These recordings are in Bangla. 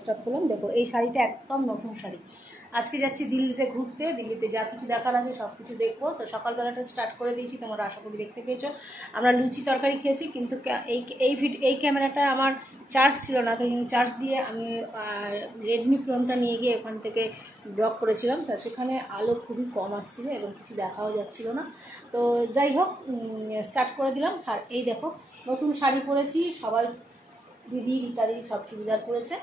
স্টার্ট করলাম। দেখো এই শাড়িটা একদম নতুন শাড়ি। আজকে যাচ্ছি দিল্লিতে ঘুরতে, দিল্লিতে যা কিছু দেখার আছে সব কিছু দেখবো। তো সকালবেলাটা স্টার্ট করে দিয়েছি, তোমরা আশা করি দেখতে পেয়েছো। আমরা লুচি তরকারি খেয়েছি, কিন্তু এই ক্যামেরাটা আমার চার্জ ছিল না, তো চার্জ দিয়ে আমি রেডমি ফোনটা নিয়ে গিয়ে ওখান থেকে ব্লগ করেছিলাম। তা সেখানে আলো খুবই কম আসছিলো এবং কিছু দেখাও যাচ্ছিলো না। তো যাই হোক, স্টার্ট করে দিলাম। আর এই দেখো নতুন শাড়ি পরেছি, সবাই দিদি ইত্যাদি সব চুড়িদার পরেছে,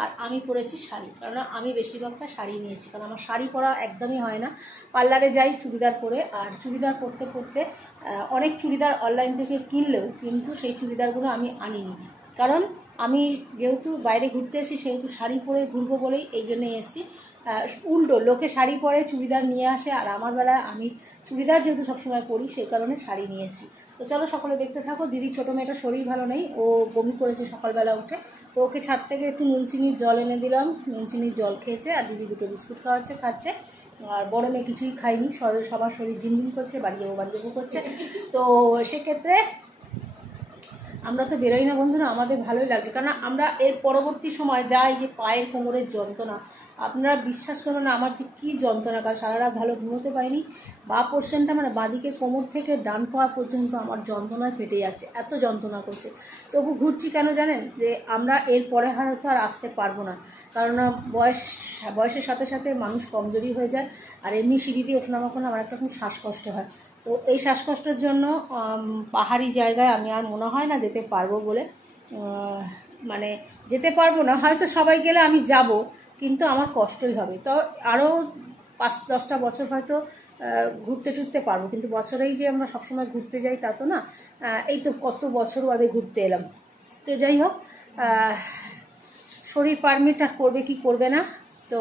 আর আমি পরেছি শাড়ি। কারণ আমি বেশিরভাগটা শাড়ি নিয়েছি, কারণ আমার শাড়ি পরা একদমই হয় না। পার্লারে যাই চুড়িদার পরে, আর চুড়িদার পরতে পরতে অনেক চুড়িদার অনলাইন থেকে কিনলেও কিন্তু সেই চুড়িদারগুলো আমি আনিনি। কারণ আমি যেহেতু বাইরে ঘুরতে এসেছি, সেহেতু শাড়ি পরে ঘুরবো বলেই এই জন্যই এসেছি। উল্টো লোকে শাড়ি পরে চুড়িদার নিয়ে আসে, আর আমার বেলায় আমি চুড়িদার যেহেতু সবসময় পরি সেই কারণে শাড়ি নিয়ে এসেছি। তো চলো সকলে দেখতে থাকো। দিদি ছোটো মেয়েটা শরীর ভালো নেই, ও বমি করেছে সকালবেলা উঠে, তো ওকে ছাদ থেকে একটু নুন চিনির জল এনে দিলাম, নুন চিনির জল খেয়েছে, আর দিদি দুটো বিস্কুট খাচ্ছে। আর বড় মেয়ে কিছুই খায়নি, সবার শরীর ঝিমঝিম করছে, বাড়ি যাবো করছে। তো সেক্ষেত্রে আমরা তো বেরোই না বন্ধুরা, আমাদের ভালোই লাগছে, কারণ আমরা এর পরবর্তী সময় যাই যে পায়ের কোমরের যন্ত্রণা, আপনারা বিশ্বাস করবেন না আমার যে কী যন্ত্রণা। কারণ সারা রাত ভালো ঘুমোতে পারিনি, বা পোর্শনটা মানে বাঁদিকে কোমর থেকে ডান পাওয়া পর্যন্ত আমার যন্ত্রণায় ফেটে যাচ্ছে, এত যন্ত্রণা করছে। তবু ঘুরছি কেন জানেন, যে আমরা এর পরে হয়তো আর আসতে পারবো না, কারণ বয়সের সাথে সাথে মানুষ কমজোরি হয়ে যায়, আর এমনি সিঁড়ি দিয়ে ওঠানামা করলে আমার একটা শ্বাসকষ্ট হয়। তো এই শ্বাসকষ্টের জন্য পাহাড়ি জায়গায় আমি আর মনে হয় না যেতে পারবো বলে, মানে যেতে পারবো না, হয়তো সবাই গেলে আমি যাব, কিন্তু আমার কষ্টই হবে। তো আরও 5-10টা বছর হয়তো ঘুরতে টুরতে পারবো, কিন্তু বছরেই যে আমরা সবসময় ঘুরতে যাই তা তো না। এই তো কত বছর বাদে ঘুরতে এলাম। তো যাই হোক, শরীর পারমিট করবে কি করবে না, তো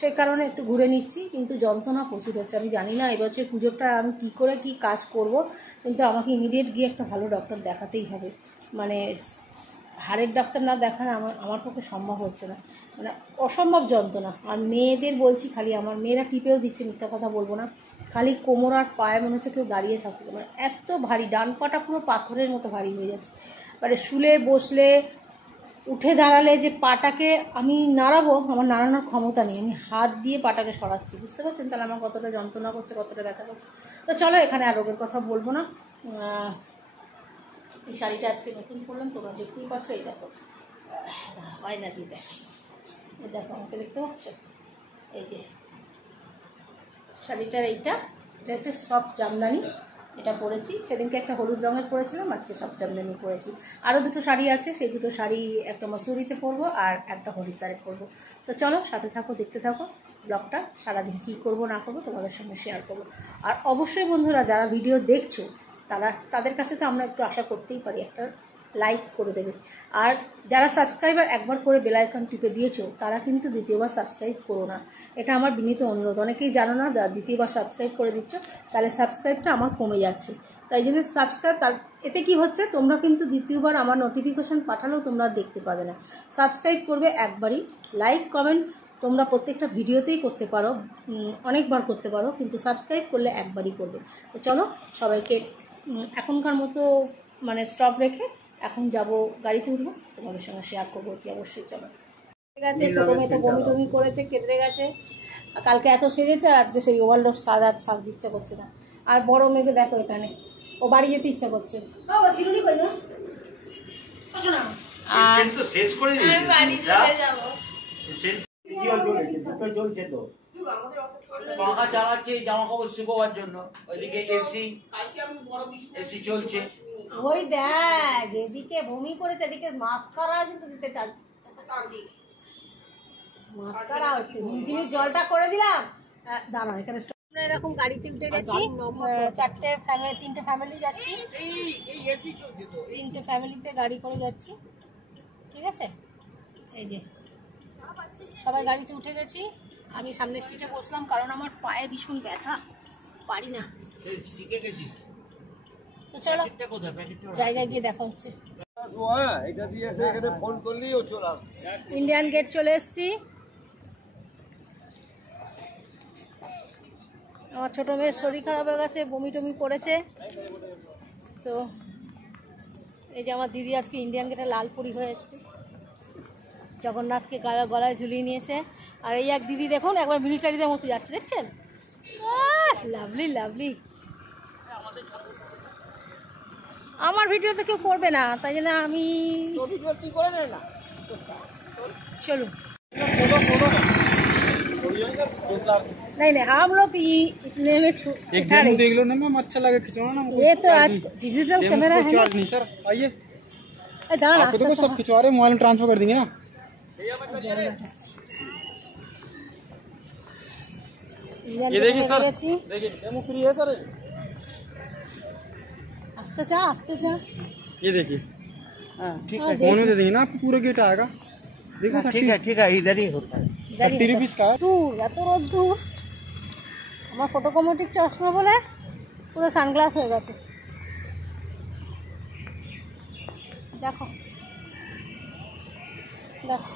সেই কারণে একটু ঘুরে নিচ্ছি। কিন্তু যন্ত্রণা প্রচুর হচ্ছে। আমি জানি না এবছর পুজোটা আমি কী করে কী কাজ করব, কিন্তু আমাকে ইমিডিয়েট গিয়ে একটা ভালো ডক্টর দেখাতেই হবে। মানে হাড়ের ডাক্তার না দেখানো আমার পক্ষে সম্ভব হচ্ছে না, মানে অসম্ভব যন্ত্রণা। আর মেয়েদের বলছি, খালি আমার মেয়েরা টিপেও দিচ্ছে, মিথ্যা কথা বলবো না, খালি কোমর আর পায়ে মনে হচ্ছে কেউ দাঁড়িয়ে থাকবে, মানে এত ভারী, ডান পাটা পুরো পাথরের মতো ভারী হয়ে যাচ্ছে। মানে শুলে বসলে উঠে দাঁড়ালে যে পাটাকে আমি নাড়াবো, আমার নাড়ানোর ক্ষমতা নেই, আমি হাত দিয়ে পাটাকে সরাচ্ছি, বুঝতে পারছেন তাহলে আমার কতটা যন্ত্রণা করছে, কতটা ব্যথা করছে। তো চলো এখানে আর রোগের কথা বলবো না। এই শাড়িটা আজকে নতুন করলাম, তোমরা দেখতেই পাচ্ছ। এই দেখো আয়না দিয়ে দেখো আমাকে দেখতে পাচ্ছ, এই যে শাড়িটার এটা হচ্ছে সফট জামদানি, এটা পরেছি। সেদিনকে একটা হলুদ রঙের পরেছিলাম, আজকে সফট জামদানি পরেছি। আরও দুটো শাড়ি আছে, সেই দুটো শাড়ি একটা মসুরিতে পরবো আর একটা হরিদ্বারে পরবো। তো চলো সাথে থাকো, দেখতে থাকো ব্লগটা। সারাদিন কী করবো না করবো তোমাদের সঙ্গে শেয়ার করবো। আর অবশ্যই বন্ধুরা যারা ভিডিও দেখছো তাদের কাছে তো আমরা একটু আশা করতেই পারি, একটা লাইক করে দেবে। আর যারা সাবস্ক্রাইবার একবার করে বেল আইকন টিপে দিয়েছো, তারা কিন্তু দ্বিতীয়বার সাবস্ক্রাইব করো না, এটা আমার বিনীত অনুরোধ। অনেকেই জানো না, দ্বিতীয়বার সাবস্ক্রাইব করে দিচ্ছ, তাহলে সাবস্ক্রাইবটা আমার কমে যাচ্ছে। তাই জন্য সাবস্ক্রাইব, এতে কি হচ্ছে, তোমরা কিন্তু দ্বিতীয়বার আমার নোটিফিকেশান পাঠালেও তোমরা দেখতে পাবে না। সাবস্ক্রাইব করবে একবারই, লাইক কমেন্ট তোমরা প্রত্যেকটা ভিডিওতেই করতে পারো, অনেকবার করতে পারো, কিন্তু সাবস্ক্রাইব করলে একবারই করবে। তো চলো সবাইকে এখনকার মতো মানে স্টপ রেখে এখন যাব, গাড়িতে উঠবো, তোমাদের সঙ্গে শেয়ার করবো অতি অবশ্যই। চলো ঠিক আছে। ছোটো মেয়ে তো বমি টমি করেছে, কেঁদে গেছে, কালকে এত সেজেছে, আর আজকে সেই ওভারলোড সাজ ইচ্ছা করছে না। আর বড় মেয়েকে দেখো এখানে, ও বাড়ি যেতে ইচ্ছা করছে। পাখা চালাচ্ছে জামা কাপড় শুকোবার জন্য, ওইদিকে এসি চলছে। ওই দেখ এদিকে বমি করেছে, এদিকে মাস্কারা কিন্তু দিতে চাচ্ছি, মাস্কারা হচ্ছে, জিনিস জলটা করে দিলাম। দাঁড়াও এখানে আমরা এরকম গাড়িতে উঠে গেছি, তিনটে ফ্যামিলি যাচ্ছি, তিনটে ফ্যামিলিতে গাড়ি করে যাচ্ছি, ঠিক আছে। এই যে সবাই গাড়িতে উঠে গেছি, আমি সামনের সিটে বসলাম, কারণ আমার পায়ে ভীষণ ব্যথা, পারি না। তো চলো জায়গায় গিয়ে দেখা হচ্ছে। ইন্ডিয়ান গেট চলে এসছি। আমার ছোটো মেয়ের শরীর খারাপ হয়ে গেছে, বমি টমি করেছে। তো এই যে আমার দিদি আজকে ইন্ডিয়ান গেটে লালপুরি হয়ে এসছে। জগন্নাথকে গলায় ঝুলিয়ে নিয়েছে। আর এই এক দিদি দেখুন একবার মিলিটারিদের মতো যাচ্ছে, দেখছেন? Lovely lovely. আমার ভিডিও তো কেউ করবে না, তাই জন্য আমি চলুন। नहीं नहीं हम लोग इतने में एक गेम देख लो ना, मैम अच्छा लगे खिंचवाना ना। ये तो आज डिजिटल कैमरा है चार्ज नहीं सर, आइए ना। आपको देखो सब खिंचवा रहे, मोबाइल में ट्रांसफर कर देंगे ना। ये देखिए सर, देखिए डेमो फ्री है सर। आस्ते जा ये देखिए, ठीक है, फोन में दे देंगे ना आपको, पूरा गेट आएगा। देखो ठीक है, इधर ही होता है। 30 रुपीस का। দূর, এত রোদ দূর। আমার ফটোকমেটিক চশমা বলে পুরো সানগ্লাস হয়ে গেছে। দেখো দেখো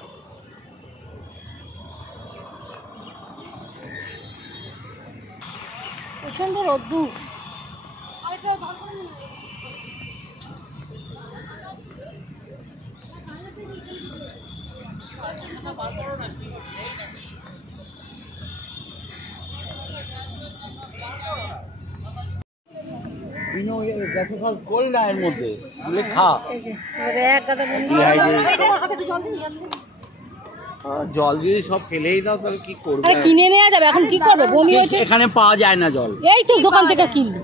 প্রচন্ড রোদ্দুর। কোল্ড এর মধ্যে লেখা জল যদি সব ফেলেই দাও তাহলে কি করবে? কিনে নেওয়া যাবে, এখন কি করবে? বমি হয়েছে, এখানে পাওয়া যায় না জল। এই তো দোকান থেকে কিনলো।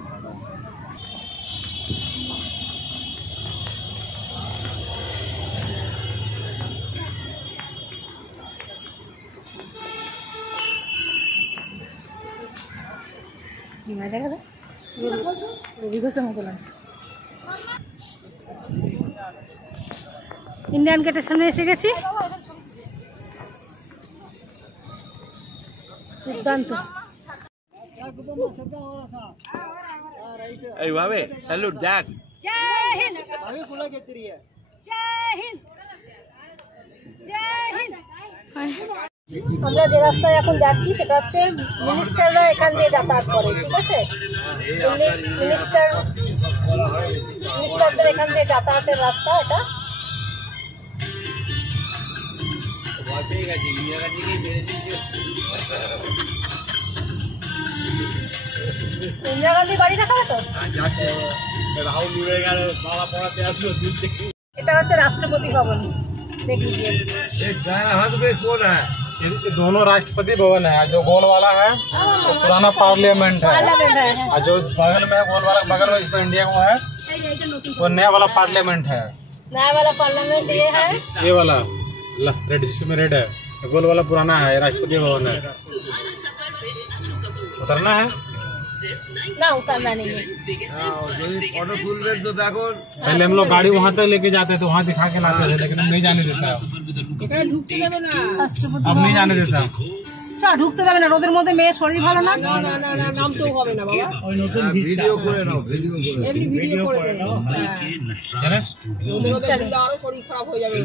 ইন্ডিয়ান গেটের সামনে এসে গেছি। দুর্দান্ত। এইভাবে স্যালুট দেখ। জয় হিন্দ, জয় হিন্দ, জয় হিন্দ। আমরা যে রাস্তায় এখন যাচ্ছি সেটা হচ্ছে মিনিস্টাররা এখান দিয়ে যাতায়াত করে, ঠিক আছে? মিনিস্টারদের এখান দিয়ে যাতায়াতের রাস্তা এটা। ইন্দিরা গান্ধী বাড়ি দেখাবে তো? এটা হচ্ছে রাষ্ট্রপতি ভবন, देख लीजिए। दोनों राष्ट्रपति भवन है। जो गोल वाला है तो पुराना पार्लियामेंट है, और जो बगल में गोल वाला बगल में जिसमें इंडिया को है वो नया वाला पार्लियामेंट है। नया वाला पार्लियामेंट ये है, ये वाला रेड, जिसमें रेड है। गोल वाला पुराना है, राष्ट्रपति भवन है। उतरना है ना? उतरना नहीं है। पहले हम लोग गाड़ी वहाँ तक लेके जाते थे, वहाँ दिखा के लाते थे, लेकिन नहीं जाने देता। अब नहीं जाने देता। ঢুকতে দেবে না, রোদের মধ্যে মেয়ের শরীর ভালো না। নামতেও হবে না বাবা, ভিডিও করে নাও, এমনি ভিডিও করে নাও। আরো শরীর খারাপ হয়ে যাবে।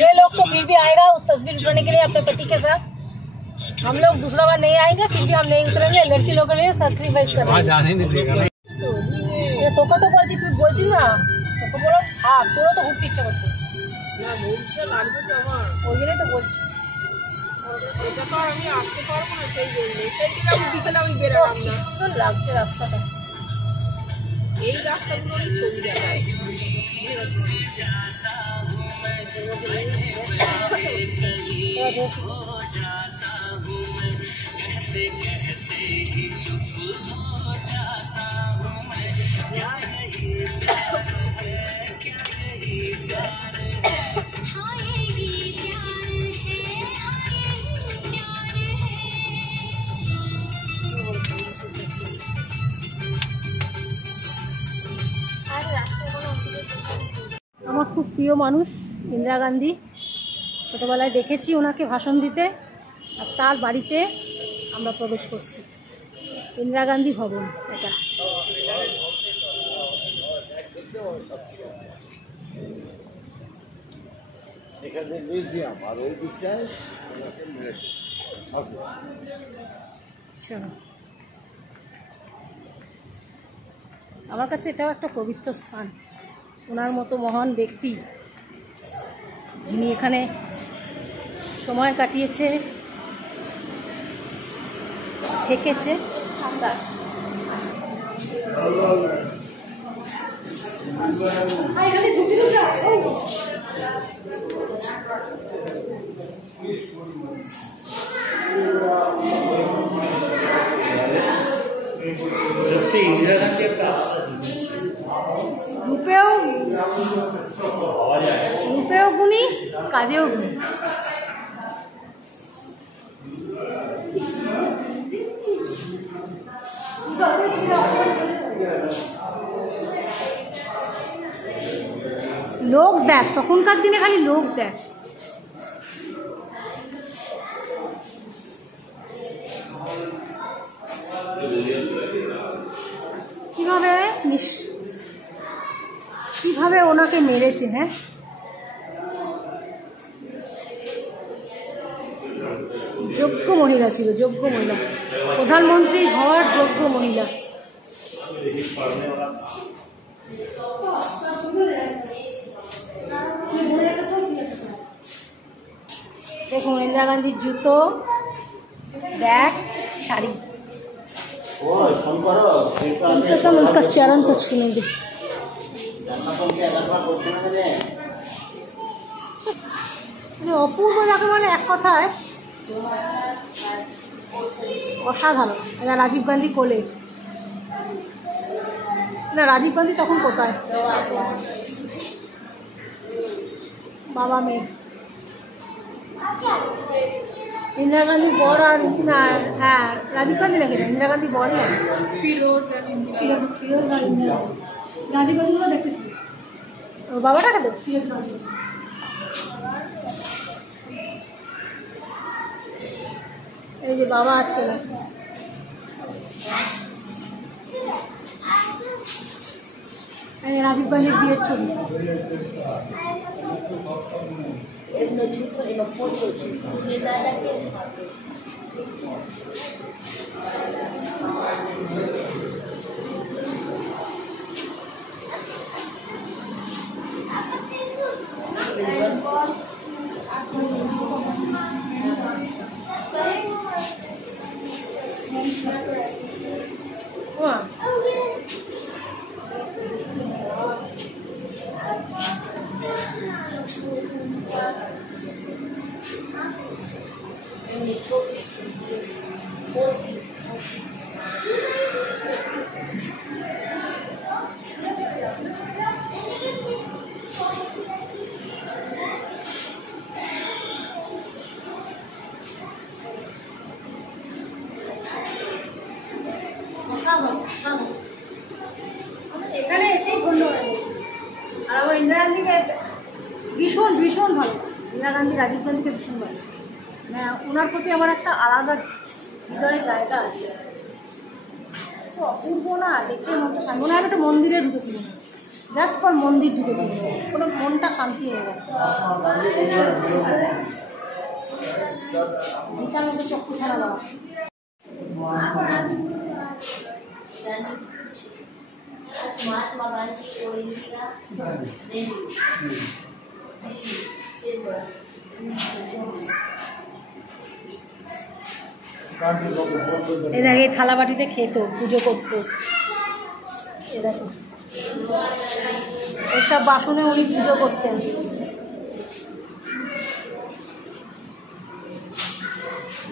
ये लोग तो फिर भी आएगा वो तस्वीर उठाने के लिए अपने पति के साथ। हम लोग दूसरा बार नहीं आएंगे, फिर भी हम नहीं उतरेंगे। लड़की लोगों के लिए सैक्रिफाइस कर रहे हैं। তোকে তো বলছি, তুই বলছিস না, তোকে বলো থাক, তোরও তো ঘুরতে ইচ্ছা করছে না, বলতে লাগবে তো আমার, ওই জন্যই তো বলছি। এটা তো আর আমি আসতে পারবো না, সেই জন্য সেই দিন আমি বিকেলে আমি বেরালাম না। সুন্দর লাগছে রাস্তাটা, এই রাস্তাগুলোরই ছবি দেখায়। আমার খুব প্রিয় মানুষ ইন্দিরা গান্ধী। ছোটোবেলায় দেখেছি ওনাকে ভাষণ দিতে, আর তার বাড়িতে আমরা প্রবেশ করছি। ইন্দিরা গান্ধী ভবন এটা। আমার কাছে এটাও একটা পবিত্র স্থান। ওনার মতো মহান ব্যক্তি যিনি এখানে সময় কাটিয়েছে, থেকেছে। রূপেও গুণী, কাজেও গুণী। লোক দেখ, তখনকার দিনে খালি লোক দেখ। কিভাবে ওনাকে মেরেছে। হ্যাঁ, যোগ্য মহিলা ছিল, যোগ্য মহিলা, প্রধানমন্ত্রী হওয়ার যোগ্য মহিলা। দেখুন ইন্দিরা গান্ধীর জুতো, बैग, শাড়ি। कम से कम उसका चरण तो छूनेंगे। অপূর্ব যাকে মানে এক কথায় অসাধারণ। রাজীব গান্ধী কোলে, না রাজীব গান্ধী তখন কোথায়, বাবা মেয়ে। इंदिरा गांधी बड़ और ना, हाँ राजीव गांधी लगे इंदिरा गांधी बड़े है, फिरोज और राजीव गांधी को देखते बाबाटा के फिरोज गांधी। এই যে বাবা আছে না, রাজীব গান্ধীর বিয়ের ছবি। এখানে এসেই ধন্য হয়ে গেছে। আর আমার ইন্দিরা গান্ধীকে ভীষণ ভীষণ ভালো, ইন্দিরা গান্ধী রাজীব গান্ধীকে ভীষণ ভালো, মানে ওনার প্রতি আমার একটা আলাদা হৃদয়ের জায়গা আছে। তো অপূর্ব না, দেখতে মনটা মনে হয় একটা মন্দিরে ঢুকেছিল, জাস্ট ফর মন্দির ঢুকেছিল, কোনো মনটা শান্তি হয়ে গেল। গীতার মধ্যে চক্ষু ছাড়া বাবা। महात्मा गांधी को इंदिरा এরা এই থালা বাটিতে খেত, পুজো করতো। এরকম এইসব বাসনে উনি পুজো করতেন।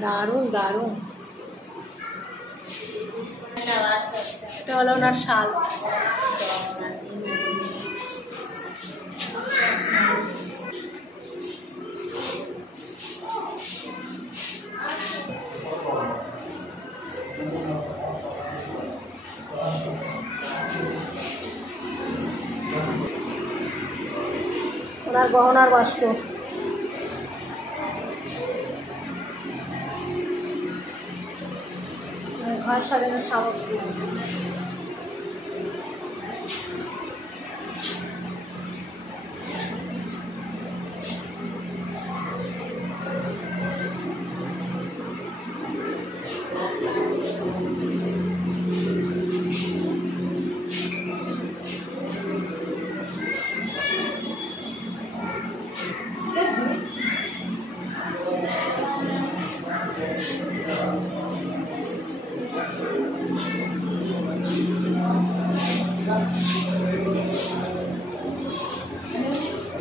দারুণ দারুণ। এটা হলো ওনার শাল। ওনার গহনার বাস্ক। ঘর সাজানোর সামগ্রী।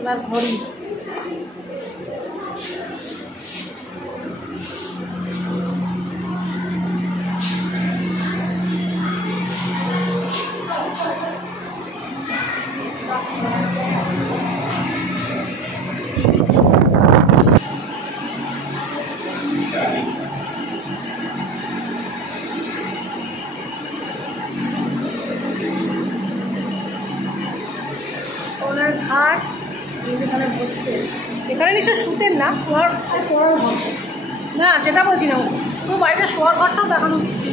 ওনার ঘড়ি। ওনার ঘাট, এখানে বসতে, এখানে নিশ্চয় শুতেন না, শোয়ার ঘর না, সেটা বলছি না, তো বাড়িটা শোয়ার ঘরটাও দেখানো হচ্ছে।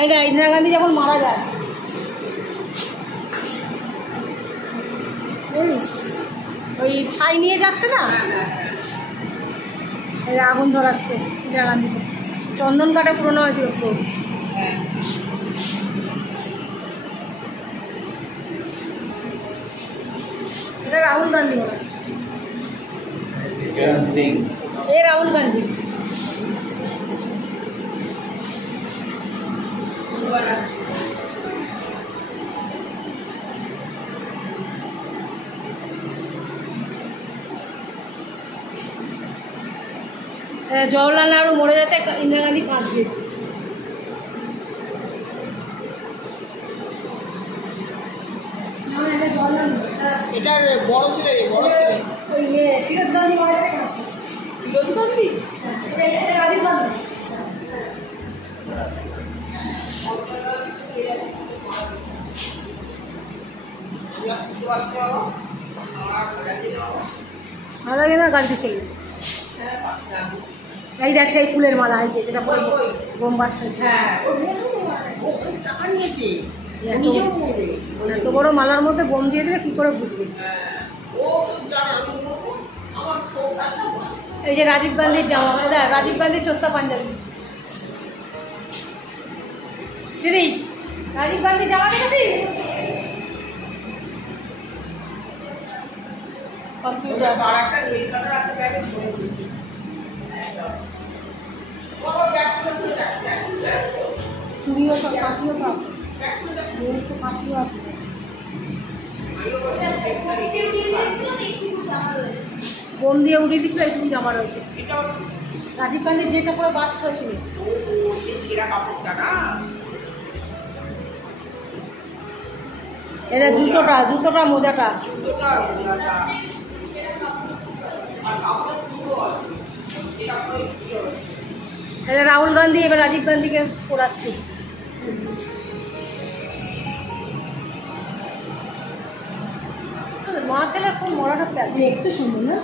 এইটা ইন্দিরা গান্ধী যখন মারা যায়, বুঝিস, ওই ছাই নিয়ে যাচ্ছে না, এই আগুন ধরাচ্ছে ইন্দিরা গান্ধীকে, চন্দন কাঠে পুরোনো হয়েছিল খুব। এটা রাহুল গান্ধী, এ রাহুল গান্ধী। জওহরলাল নেহরু মরে যেতে ইন্দিরা গান্ধী কাঁদছে। এটার বড় ছেলে, বড় ছেলে ওই ফিরোজ গান্ধী মরে যেতে কাঁদছে। ফিরোজ গান্ধী, এটা রাজীব গান্ধী। ভালো লাগে না গান্ধী ছিল। এই দেখ সেই ফুলের মালা হয়েছে, যেটা বোম বাস্ট হয়েছে। টাকা নিয়েছে, এত বড় মালার মধ্যে বোম দিয়ে দিলে কি করে বুঝবে? এই যে রাজীব গান্ধীর জামা, দেখ রাজীব গান্ধীর চোস্তা পাঞ্জাবি। দিদি রাজীব গান্ধীর জামা দেখেছি? কম্পিউটার আর একটা নীল কালার আছে, ব্যাগে পড়েছে। চুড়িও তো, কাঠিও তো আছে, তো কাঠিও আছে। বোম দিয়ে উড়িয়ে দিচ্ছিল, এইটুকু জামা রয়েছে। রাজীব গান্ধীর যেটা করে বাস্ট হয়েছিল, সেই ছেঁড়া কাপড়টা না, এটা জুতোটা, জুতোটা মোজাটা, জুতোটা মোজাটা আর কাপড় পুরো এটা রাহুল গান্ধী এবার রাজীব গান্ধীকে পড়াচ্ছে। মা ছেলের খুব মরাটা প্যাক, দেখতে সুন্দর না?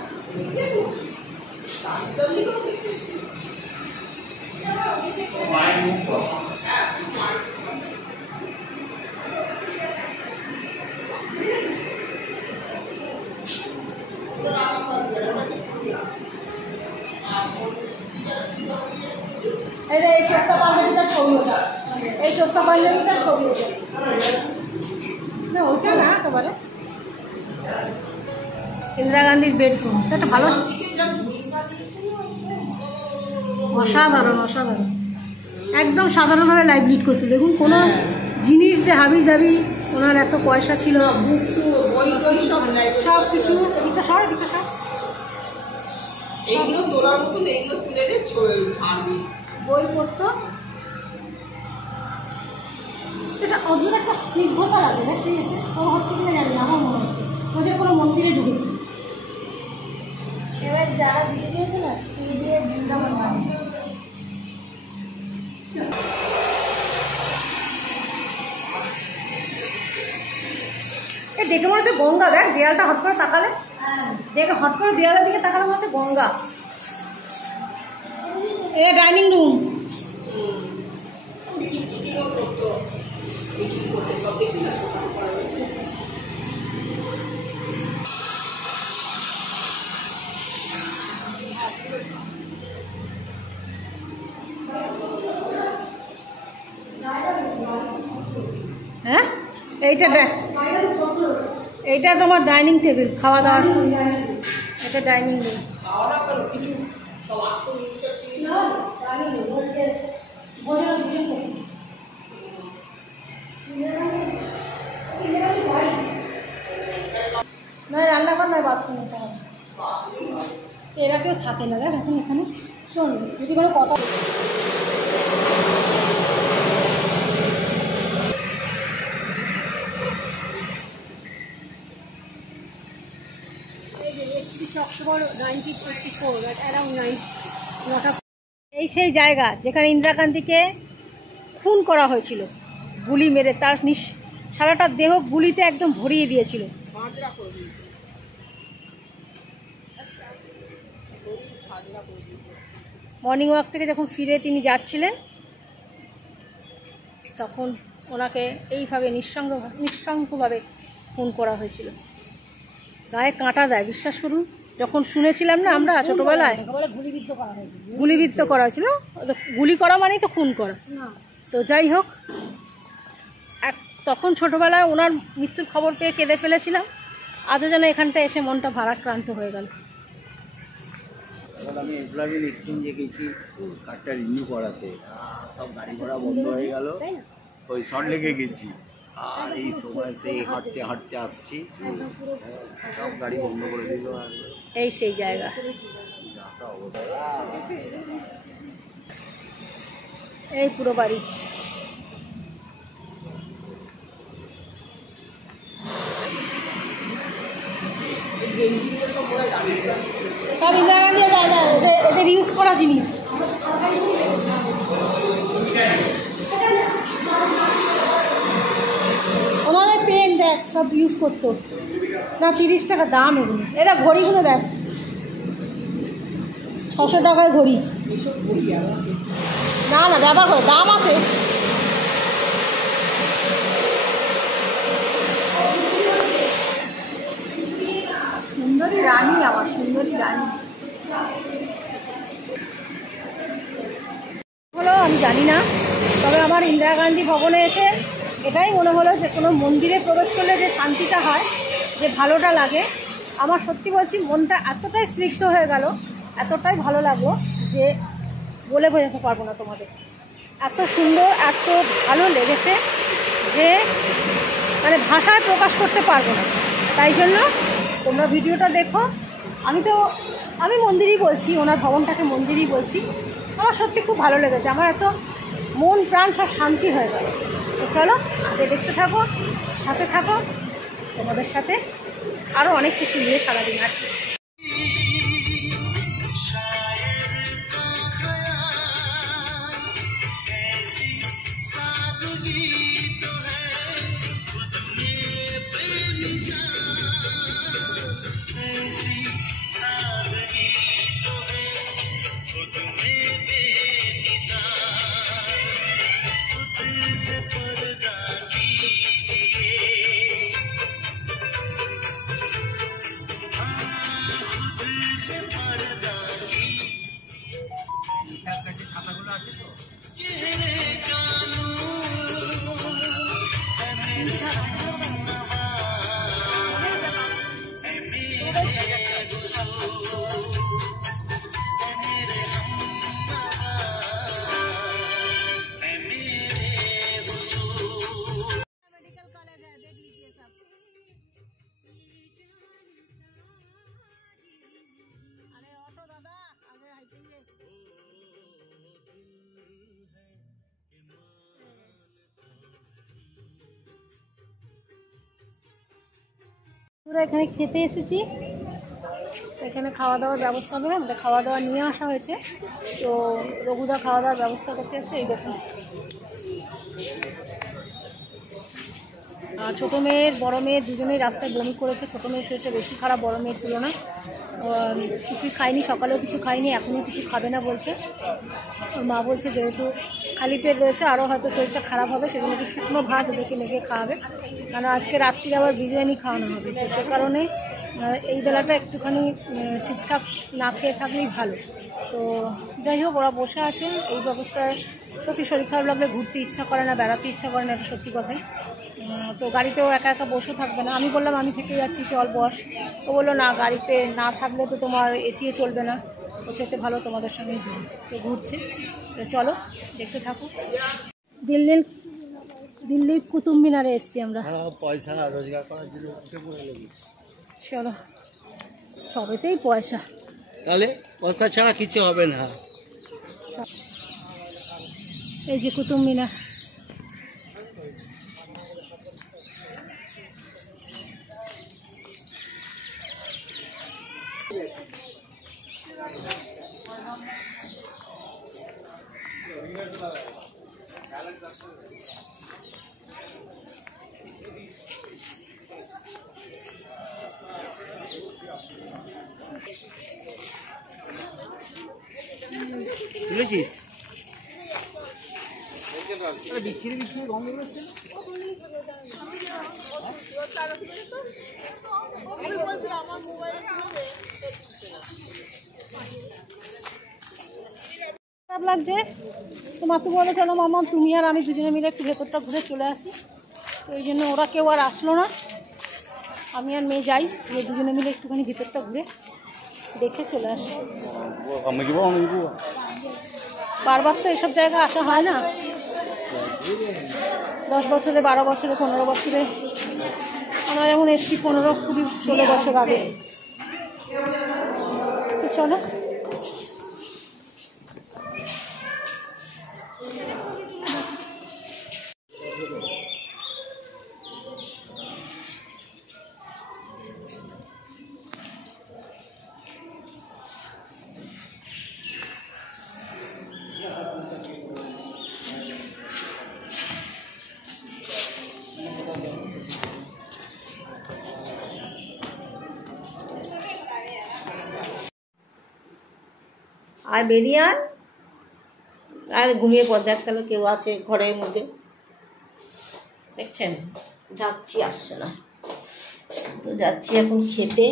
এই চোস্তা পাঞ্জাবিটার ছবি, ওটা এই চোস্তা পাঞ্জাবিটার ছবি, ওটা না, ওইটা না একেবারে ইন্দিরা গান্ধীর বেডরুম। এটা ভালো, অসাধারণ অসাধারণ, একদম সাধারণভাবে লাইফ লিড করছে। দেখুন কোনো জিনিস যে হাবি জাবি, ওনার এত পয়সা ছিল, বই টই সব সব কিছু। এদিকটা সব, এদিকটা সব, এইগুলো তোলার মতন, এইগুলো তুলে রে ছাড়বি। বই পড়তো। অদ্ভুত একটা স্নিগ্ধতা লাগে, দেখতে তোমার হচ্ছে কিনা জানি না, আমার মনে হচ্ছে ওদের কোনো মন্দিরে ঢুকেছি। এবার যারা দিয়ে দিয়েছে না, টিভি দিয়ে বৃন্দাবন মানে দেখে মনে হচ্ছে গঙ্গা। দেখ দেয়ালটা হট করে তাকালে, দেখে হট করে দেয়ালের দিকে তাকালে মনে হচ্ছে গঙ্গা। এটা ডাইনিং রুম। হ্যাঁ, এইটা তোমার ডাইনিং টেবিল, খাওয়া দাওয়ার। এটা ডাইনিং রুম। না রান্নাঘর নয়, বাথরুম। এরা কেউ থাকে না দেখ এখন এখানে। শোন, যদি কোনো কথা অক্টোবর 1944 অ্যারাউন্ড 9টা। এই সেই জায়গা যেখানে ইন্দিরা গান্ধীকে খুন করা হয়েছিল গুলি মেরে। তার সারাটা দেহ গুলিতে একদম ভরিয়ে দিয়েছিল। মর্নিং ওয়াক থেকে যখন ফিরে তিনি যাচ্ছিলেন তখন ওনাকে এইভাবে নিঃসঙ্গভাবে খুন করা হয়েছিল। গায়ে কাঁটা দেয়, বিশ্বাস করুন। যখন শুনেছিলাম না আমরা ছোটবেলায়, গুলিবিদ্ধ করা হয়েছিল। গুলি করা মানেই তো খুন করা। তো যাই হোক, তখন ছোটবেলায় ওনার মৃত্যুর খবর পেয়ে কেঁদে ফেলেছিলাম। আজও যেন এখানটা এসে মনটা ভারাক্রান্ত হয়ে গেল। আমি এমপ্লয়মেন্ট এক্সচেঞ্জে গেছি কার্ডটা রিনিউ করাতে, সব গাড়ি ঘোড়া বন্ধ হয়ে গেল। ওই সল্টলেকে গেছি, আর এই সময় সেই হাঁটতে হাঁটতে আসছি, সব গাড়ি বন্ধ করে দিল। আর এই সেই জায়গা, এই পুরো বাড়ি। সব ইন্দিরা গান্ধী এদের ইউজ করা জিনিস। ওনাদের পেন দেখ সব ইউজ করতো না। 30 টাকা দাম এগুলো। এটা ঘড়িগুলো দেখ, 600 টাকায় ঘড়ি। না না ব্যবহার করে, দাম আছে। সুন্দরী রানী, আমার সুন্দরী রানী হলো আমি জানি না। তবে আমার ইন্দিরা গান্ধী ভবনে এসে এটাই মনে হলো যে কোনো মন্দিরে প্রবেশ করলে যে শান্তিটা হয়, যে ভালোটা লাগে, আমার সত্যি বলছি মনটা এতটাই স্নিগ্ধ হয়ে গেল, এতটাই ভালো লাগলো যে বলে বোঝাতে পারবো না তোমাদের। এত সুন্দর, এত ভালো লেগেছে যে মানে ভাষায় প্রকাশ করতে পারবো না। তাই জন্য তোমরা ভিডিওটা দেখো। আমি মন্দিরই বলছি, ওনার ভবনটাকে মন্দিরই বলছি। আমার সত্যি খুব ভালো লেগেছে, আমার এত মন প্রাণ সব শান্তি হয়ে গেল। তো চলো আগে দেখতে থাকো, সাথে থাকো, তোমাদের সাথে আরও অনেক কিছু নিয়ে সারাদিন আছে। আমরা এখানে খেতে এসেছি, এখানে খাওয়া দাওয়ার ব্যবস্থা হবে। আমাদের খাওয়া দাওয়া নিয়ে আসা হয়েছে, তো রঘুদা খাওয়া দাওয়ার ব্যবস্থা করতে আছে। এই দেখুন, ছোটো মেয়ের বড় মেয়ে দুজনেই রাস্তায় বমি করেছে। ছোটো মেয়ের শরীরটা বেশি খারাপ বড় মেয়ের তুলনায়। কিছুই খায়নি, সকালেও কিছু খায়নি, এখনও কিছু খাবে না বলছে। ওর মা বলছে যেহেতু খালি পেট রয়েছে আরও হয়তো শরীরটা খারাপ হবে, সেজন্য কি শুকনো ভাত ওদেরকে মেখে খাওয়াবে। কারণ আজকে রাত্রিরে আবার বিরিয়ানি খাওয়ানো হবে, তো সে কারণে এই বেলাটা একটুখানি ঠিকঠাক না খেয়ে থাকলেই ভালো। তো যাই হোক, ওরা বসে আছে এই ব্যবস্থায়। সত্যি শরীর খারাপ লাগলে ঘুরতে ইচ্ছা করে না, বেড়াতে ইচ্ছা করে না, এটা সত্যি কথাই। তো গাড়িতেও একা একা বসে থাকবে না। আমি বললাম আমি থেকে যাচ্ছি, চল বস। ও বললো না, গাড়িতে না থাকলে তো তোমার এসিও চলবে না। ওর চাইতে ভালো তোমাদের সঙ্গে তো ঘুরছে। তো চলো দেখতে থাকো। দিল্লির কুতুব মিনারে এসছি আমরা। পয়সা রোজগার করার জন্য চলো, সবেতেই পয়সা, তাহলে পয়সা ছাড়া কিছু হবে না। এই যে কুতুব মিনার। বুঝেছিস? খারাপ লাগছে তোমার, তো বলে চলো মামা তুমি আর আমি দুজনে মিলে একটু ভেতরটা ঘুরে চলে আসি। তো ওই জন্য ওরা কেউ আর আসলো না, আমি আর মেয়ে যাই, গিয়ে দুজনে মিলে একটুখানি ভেতরটা ঘুরে দেখে চলে আসি। বারবার তো এসব জায়গা আসা হয় না, 10 বছরে 12 বছরে 15 বছরে, আমরা যেমন এসছি 15 20 16 বছর আগে। তো চলো আর বেরিয়ে আর ঘুমিয়ে পর দেখ তাহলে কেউ আছে ঘরের মধ্যে, দেখছেন? যাচ্ছি, আসছে না তো, যাচ্ছি এখন খেতে।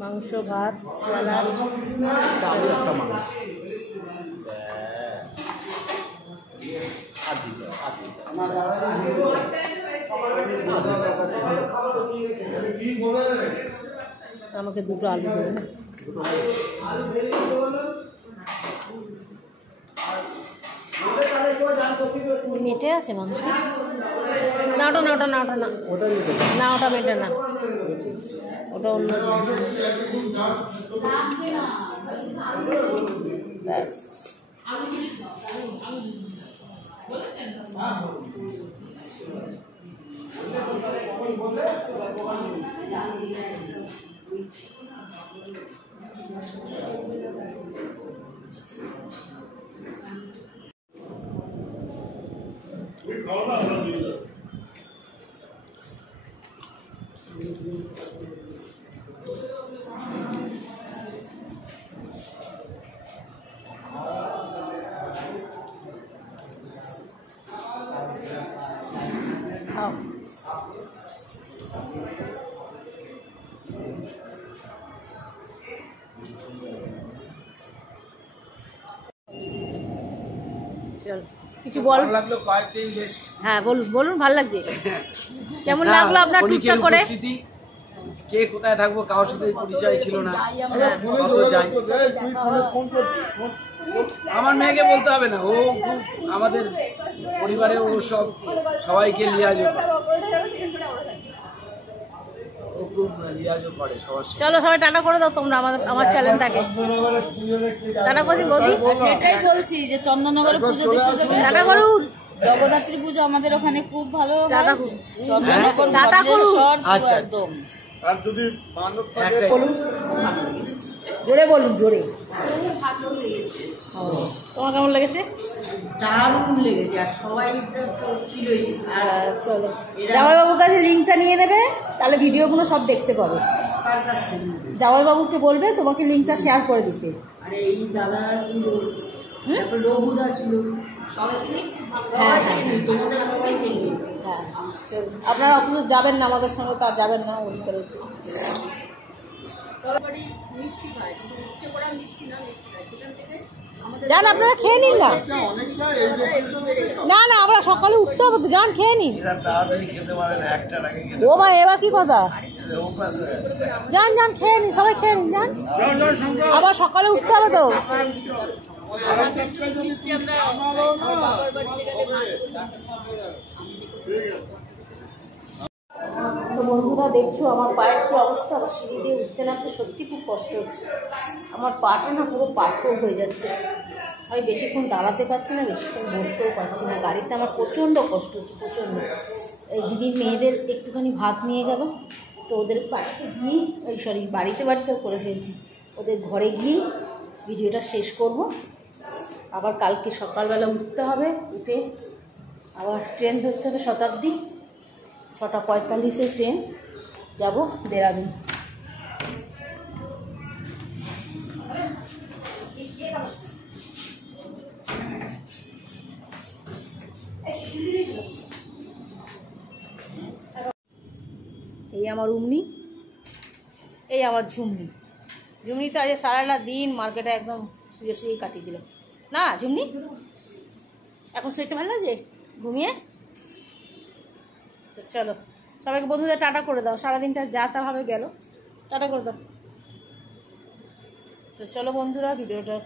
মাংস, ভাত, স্যালাড, আমাকে 2টো আলু দেবেন। মেটে আছে মাংস? না ওটা না, ওটা না, ওটা না, না ওটা মেটে না, ওটা অন্য ব্যাস। কিছু বল, লাগলো কয়েকদিন বেশ। হ্যাঁ বলুন বলুন, ভালো লাগছে। কেমন লাগলো আপনার টুকটা করে? কে কোথায় থাকবো কারোর সাথে পরিচয় ছিল না, আমার মেয়েকে বলতে হবে না, ও আমাদের পরিবারে ও সবাইকে লিয়াজো, ও খুব লিয়াজো করে সবার সাথে। চলো সবাই টাটা করে দাও তোমরা আমার চ্যানেলটাকে। টাটা করি বৌদি। সেটাই বলছি যে চন্দননগরে পুজো দেখতে যাবে, টাটা করুন। জগদ্ধাত্রী পুজো আমাদের ওখানে খুব ভালো, টাটা করুন। চন্দননগর টাটা করুন একদম। আর যদি মানত থাকে জোরে বলুন, জোরে। তোমার কেমন লেগেছে? দারুণ লেগেছে আর সবাই তো ছিলই। আর চলো জামাইবাবুর কাছে লিঙ্কটা নিয়ে নেবে, তাহলে ভিডিওগুলো সব দেখতে পাবে। কার কাছ থেকে? জামাইবাবুকে বলবে তোমাকে লিঙ্কটা শেয়ার করে দিতে। আর এই দাদা ছিল, তারপর রঘুদা ছিল, সবাইকে তোমাদের সবাইকে নিয়ে। হ্যাঁ চলো, আপনারা অত যাবেন না আমাদের সঙ্গে, তো আর যাবেন না ওই করে। যান আপনারা খেয়ে নিন না, না না আমরা সকালে উঠতে হবে তো, যান খেয়ে নিন। ও মা এবার কি কথা, যান যান খেয়ে নিন, সবাই খেয়ে নিন, যান, আবার সকালে উঠতে হবে তো। তো বন্ধুরা দেখছো আমার পায়ের কি অবস্থা, আমার সিঁড়ি দিয়ে উঠতে নামতে সত্যি খুব কষ্ট হচ্ছে। আমার পাটা না পুরো পাথর হয়ে যাচ্ছে, আমি বেশিক্ষণ দাঁড়াতে পারছি না, বেশিক্ষণ বসতেও পারছি না। গাড়িতে আমার প্রচণ্ড কষ্ট হচ্ছে, প্রচণ্ড। এই দিদির মেয়েদের একটুখানি ভাত নিয়ে গেল, তো ওদের বাড়িতে গিয়ে বাড়িতেও করে ফেলছি, ওদের ঘরে গিয়ে ভিডিওটা শেষ করব। আবার কালকে সকালবেলা উঠতে হবে, উঠে আবার ট্রেন ধরতে হবে শতাব্দী, 6:45 ট্রেন, যাব দেরাদুন। এই আমার উমনি, এই আমার ঝুমনি। ঝুমনি তো আজ সারাটা দিন মার্কেটে একদম শুয়ে শুয়ে কাটিয়ে দিল না। ঝুমনি এখন শরীরটা ভালো লাগছে ঘুমিয়ে? তো চলো সবাইকে বন্ধুদের টাটা করে দাও, সারাদিনটা যা তা ভাবে গেল, টাটা করে দাও। তো চলো বন্ধুরা ভিডিওটা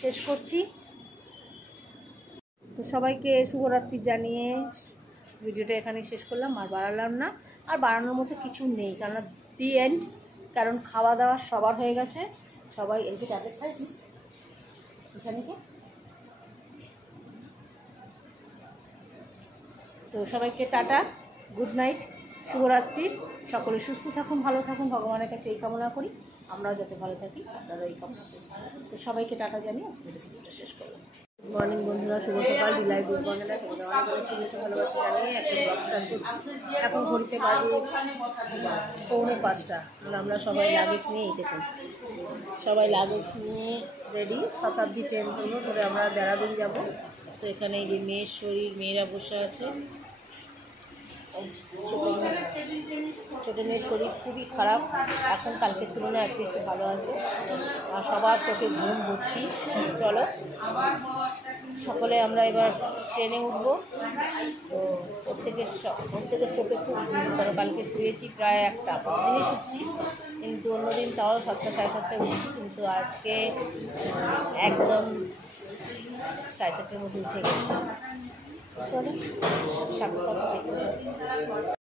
শেষ করছি। তো সবাইকে শুভরাত্রি জানিয়ে ভিডিওটা এখানে শেষ করলাম, আর বাড়ালাম না, আর বাড়ানোর মতো কিছু নেই, কারণ দি এন্ড, কারণ খাওয়া দাওয়া সবার হয়ে গেছে। সবাই এই যে ট্যাবলেট খাইছিস এখানে কে। তো সবাইকে টাটা, গুড নাইট, শুভরাত্রি। সকলে সুস্থ থাকুন, ভালো থাকুন, ভগবানের কাছে এই কামনা করি, আমরাও যাতে ভালো থাকি, আপনারা এই কামনা করি। তো সবাইকে টাটা জানিয়ে আজকের ভিডিওটা শেষ করলাম। গুড মর্নিং বন্ধুরা, শুভ সকাল, বিলাই গুড মর্নিং, তোমাদের অনেক অনেক শুভেচ্ছা ভালোবাসা জানিয়ে এখন ব্লগ স্টার্ট করছি। এখন ঘড়িতে বাজে 4:45। আমরা সবাই লাগেজ নিয়ে এই দেখুন, সবাই লাগেজ নিয়ে রেডি, শতাব্দী ট্রেন ধরে আমরা দেরাদুন যাব। তো এখানে এই যে মেয়ের শরীর, মেয়েরা বসে আছে। ছোটো মেয়ের শরীর খুবই খারাপ, এখন কালকের তুলনায় আজকে একটু ভালো আছে, আর সবার চোখে ঘুম ভর্তি। চলো সকলে আমরা এবার ট্রেনে উঠবো। তো প্রত্যেকের চোখে খুব ঘুম, কারণ কালকে শুয়েছি প্রায় 1টা, প্রতিদিনই শুচ্ছি, কিন্তু অন্যদিন তাও 7টা 7:30 উঠছি, কিন্তু আজকে একদম 4:30-র মধ্যে উঠে গেছি। চলো সাক্ষাৎ দেখতে।